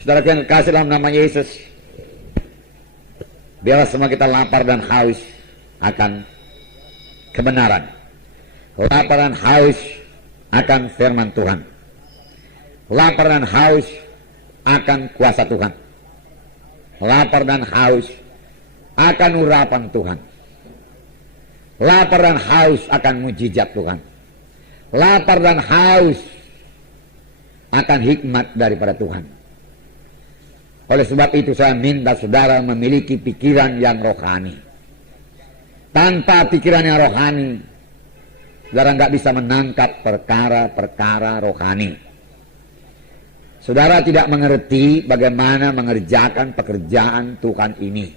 Saudara yang kekasih dalam nama Yesus, biarlah semua kita lapar dan haus akan kebenaran, lapar dan haus akan firman Tuhan, lapar dan haus akan kuasa Tuhan, lapar dan haus akan urapan Tuhan, lapar dan haus akan mujizat Tuhan, lapar dan haus akan hikmat daripada Tuhan. Oleh sebab itu saya minta saudara memiliki pikiran yang rohani. Tanpa pikiran yang rohani, saudara nggak bisa menangkap perkara-perkara rohani. Saudara tidak mengerti bagaimana mengerjakan pekerjaan Tuhan ini.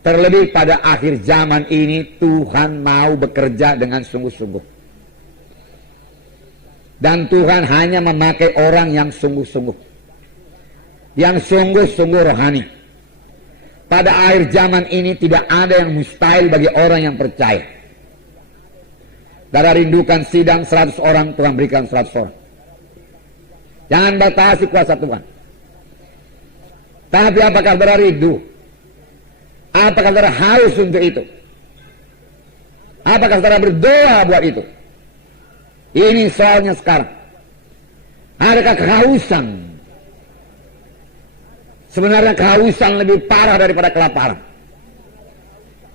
Terlebih pada akhir zaman ini, Tuhan mau bekerja dengan sungguh-sungguh. Dan Tuhan hanya memakai orang yang sungguh-sungguh, yang sungguh-sungguh rohani. Pada akhir zaman ini tidak ada yang mustahil bagi orang yang percaya. Saudara rindukan sidang 100 orang, Tuhan berikan 100 orang. Jangan batasi kuasa Tuhan. Tapi apakah saudara rindu? Apakah saudara haus untuk itu? Apakah saudara berdoa buat itu? Ini soalnya sekarang. Adakah kehausan? Sebenarnya kehausan lebih parah daripada kelaparan.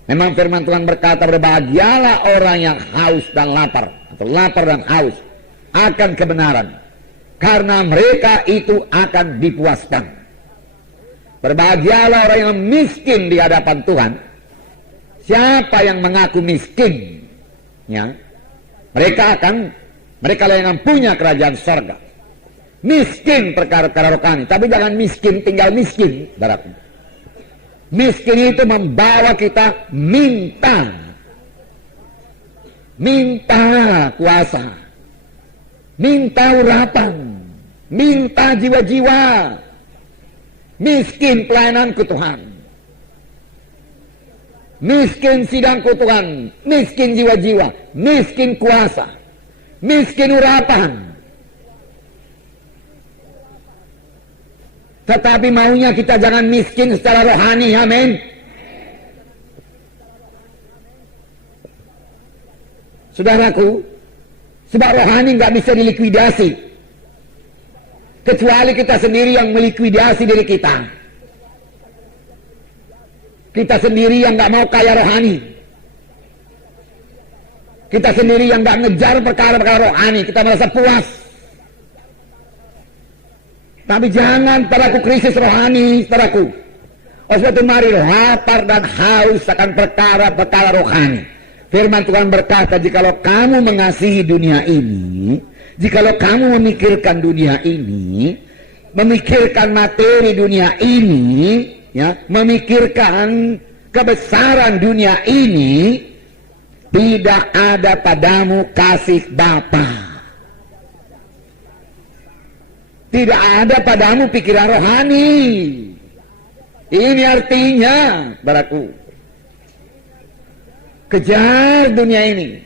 Memang firman Tuhan berkata, berbahagialah orang yang haus dan lapar, atau lapar dan haus akan kebenaran, karena mereka itu akan dipuaskan. Berbahagialah orang yang miskin di hadapan Tuhan. Siapa yang mengaku miskin, ya, mereka yang punya kerajaan surga. Miskin perkara-perkara rohani, tapi jangan miskin tinggal miskin, saudaraku. Miskin itu membawa kita minta kuasa, minta urapan, minta jiwa-jiwa. Miskin pelayananku Tuhan, miskin sidangku Tuhan, miskin jiwa-jiwa, miskin kuasa, miskin urapan. Tetapi maunya kita jangan miskin secara rohani, amin. Saudaraku, sebab rohani nggak bisa dilikuidasi, kecuali kita sendiri yang melikuidasi diri kita. Kita sendiri yang nggak mau kaya rohani. Kita sendiri yang nggak ngejar perkara-perkara rohani, kita merasa puas. Tapi jangan padaku krisis rohani, saudaraku. Oleh sebab itu mari lapar dan haus akan perkara-perkara rohani. Firman Tuhan berkata, jikalau kamu mengasihi dunia ini, jikalau kamu memikirkan dunia ini, memikirkan materi dunia ini, ya, memikirkan kebesaran dunia ini, tidak ada padamu kasih Bapa. Tidak ada padamu pikiran rohani. Ini artinya, saudaraku, kejar dunia ini.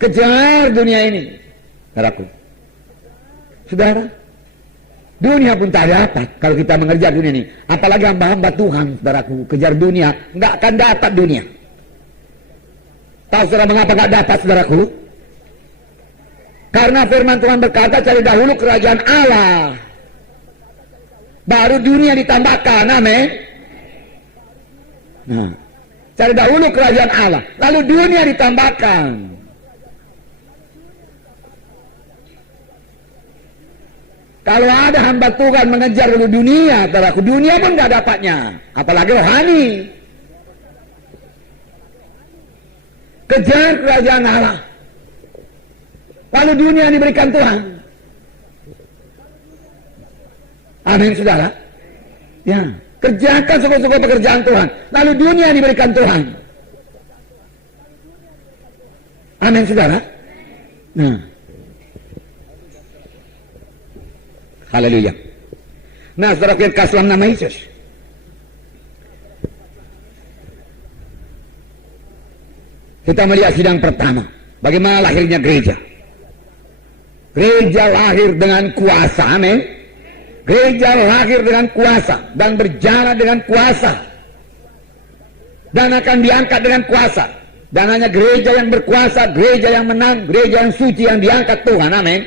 Kejar dunia ini, saudaraku. Saudara, dunia pun tak dapat kalau kita mengejar dunia ini. Apalagi hamba-hamba Tuhan, saudaraku, kejar dunia, nggak akan dapat dunia. Tahu saudara mengapa nggak dapat, saudaraku? Karena firman Tuhan berkata, cari dahulu kerajaan Allah, baru dunia ditambahkan, amin. Nah, cari dahulu kerajaan Allah, lalu dunia ditambahkan. Kalau ada hamba Tuhan mengejar dulu dunia, saudaraku, dunia pun gak dapatnya, apalagi rohani. Kejar kerajaan Allah, lalu dunia diberikan Tuhan. Amin, saudara. Ya, kerjakan sungguh-sungguh pekerjaan Tuhan, lalu dunia diberikan Tuhan. Amin, saudara. Nah, haleluya. Nah, saudara, kita kasih dalam nama Yesus. Kita melihat sidang pertama, bagaimana lahirnya gereja. Gereja lahir dengan kuasa, amin. Gereja lahir dengan kuasa dan berjalan dengan kuasa dan akan diangkat dengan kuasa. Dan hanya gereja yang berkuasa, gereja yang menang, gereja yang suci yang diangkat Tuhan. Amin.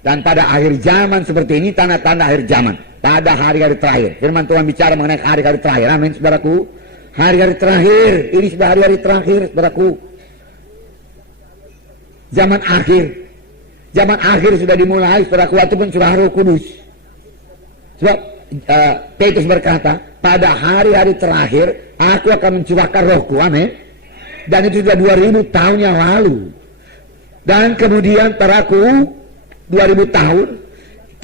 Dan pada akhir zaman seperti ini, tanda-tanda akhir zaman, pada hari-hari terakhir, firman Tuhan bicara mengenai hari-hari terakhir. Amin, saudaraku. Hari-hari terakhir, ini sudah hari-hari terakhir, saudaraku. Zaman akhir sudah dimulai, saudaraku, ataupun curah Roh Kudus. Sebab Petrus berkata, pada hari-hari terakhir aku akan mencurahkan rohku. Amin. Dan itu sudah 2000 tahun yang lalu. Dan kemudian saudaraku, 2000 tahun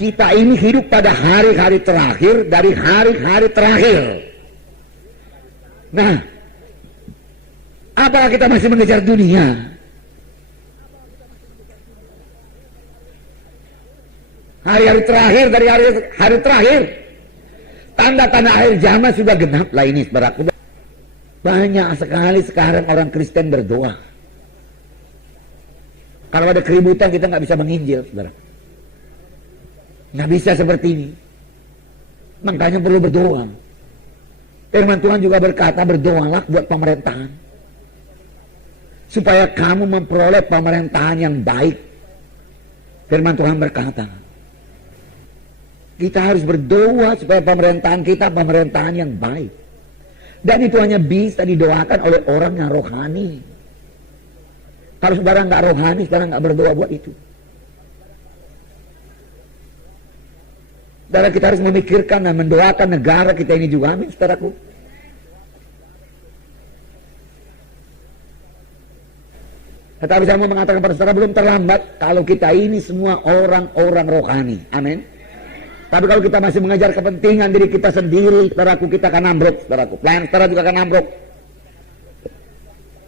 kita ini hidup pada hari-hari terakhir dari hari-hari terakhir. Nah, apakah kita masih mengejar dunia? Hari-hari terakhir dari hari terakhir, tanda-tanda akhir zaman sudah genap lah ini, saudaraku. Banyak sekali sekarang orang Kristen berdoa. Kalau ada keributan kita nggak bisa menginjil, saudara. Nggak bisa seperti ini. Makanya perlu berdoa. Firman Tuhan juga berkata, berdoalah buat pemerintahan, supaya kamu memperoleh pemerintahan yang baik. Firman Tuhan berkata, kita harus berdoa supaya pemerintahan kita pemerintahan yang baik. Dan itu hanya bisa didoakan oleh orang yang rohani. Kalau saudara nggak rohani, saudara nggak berdoa buat itu. Saudara, kita harus memikirkan dan mendoakan negara kita ini juga. Amin, saudaraku. Tetapi saya mau mengatakan kepada saudara, belum terlambat kalau kita ini semua orang-orang rohani. Amin. Tapi kalau kita masih mengejar kepentingan diri kita sendiri, saudaraku, kita akan ambruk, saudaraku. Pelayan saudara juga akan ambruk.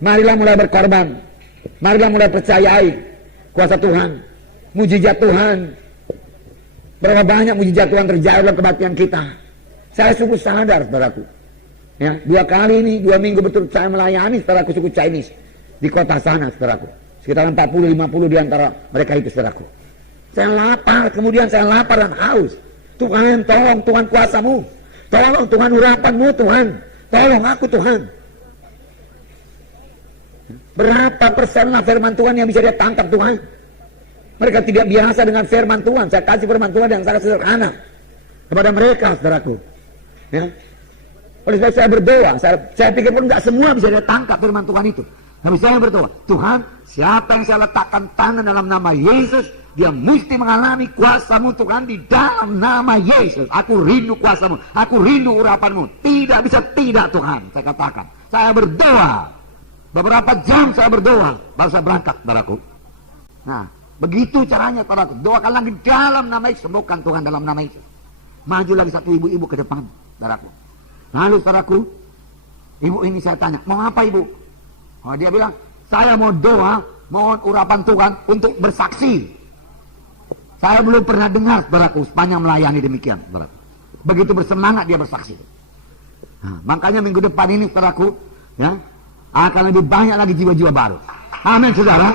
Marilah mulai berkorban. Marilah mulai percayai kuasa Tuhan, mujizat Tuhan. Berapa banyak mujizat Tuhan terjadi dalam kebaktian kita. Saya sungguh sadar, saudaraku. Ya, 2 kali ini, 2 minggu betul saya melayani saudaraku suku Chinese di kota sana, saudaraku. Sekitar 40-50 di antara mereka itu, saudaraku. Saya lapar, kemudian saya lapar dan haus. Tuhan, tolong Tuhan kuasamu. Tolong Tuhan urapanmu, Tuhan. Tolong aku, Tuhan. Berapa persenlah firman Tuhan yang bisa dia tangkap, Tuhan? Mereka tidak biasa dengan firman Tuhan. Saya kasih firman Tuhan yang sangat sederhana kepada mereka, saudaraku. Ya. Oleh sebab saya berdoa, saya pikir pun nggak semua bisa dia tangkap firman Tuhan itu. Tapi saya berdoa, Tuhan, siapa yang saya letakkan tangan dalam nama Yesus, dia mesti mengalami kuasa-Mu, Tuhan, di dalam nama Yesus. Aku rindu kuasa-Mu, aku rindu urapan-Mu. Tidak bisa tidak, Tuhan, saya katakan. Saya berdoa, beberapa jam saya berdoa, baru saya berangkat, saudaraku. Nah, begitu caranya, saudaraku. Doakan lagi dalam nama Yesus, sembuhkan Tuhan dalam nama Yesus. Maju lagi satu ibu-ibu ke depan, saudaraku. Lalu, saudaraku, ibu ini saya tanya, mau apa ibu? Oh, dia bilang, saya mau doa, mohon urapan Tuhan untuk bersaksi. Saya belum pernah dengar, saudaraku, sepanjang melayani demikian, saudaraku. Begitu bersemangat dia bersaksi. Nah, makanya minggu depan ini, saudaraku, ya, akan lebih banyak lagi jiwa-jiwa baru. Amin, saudara.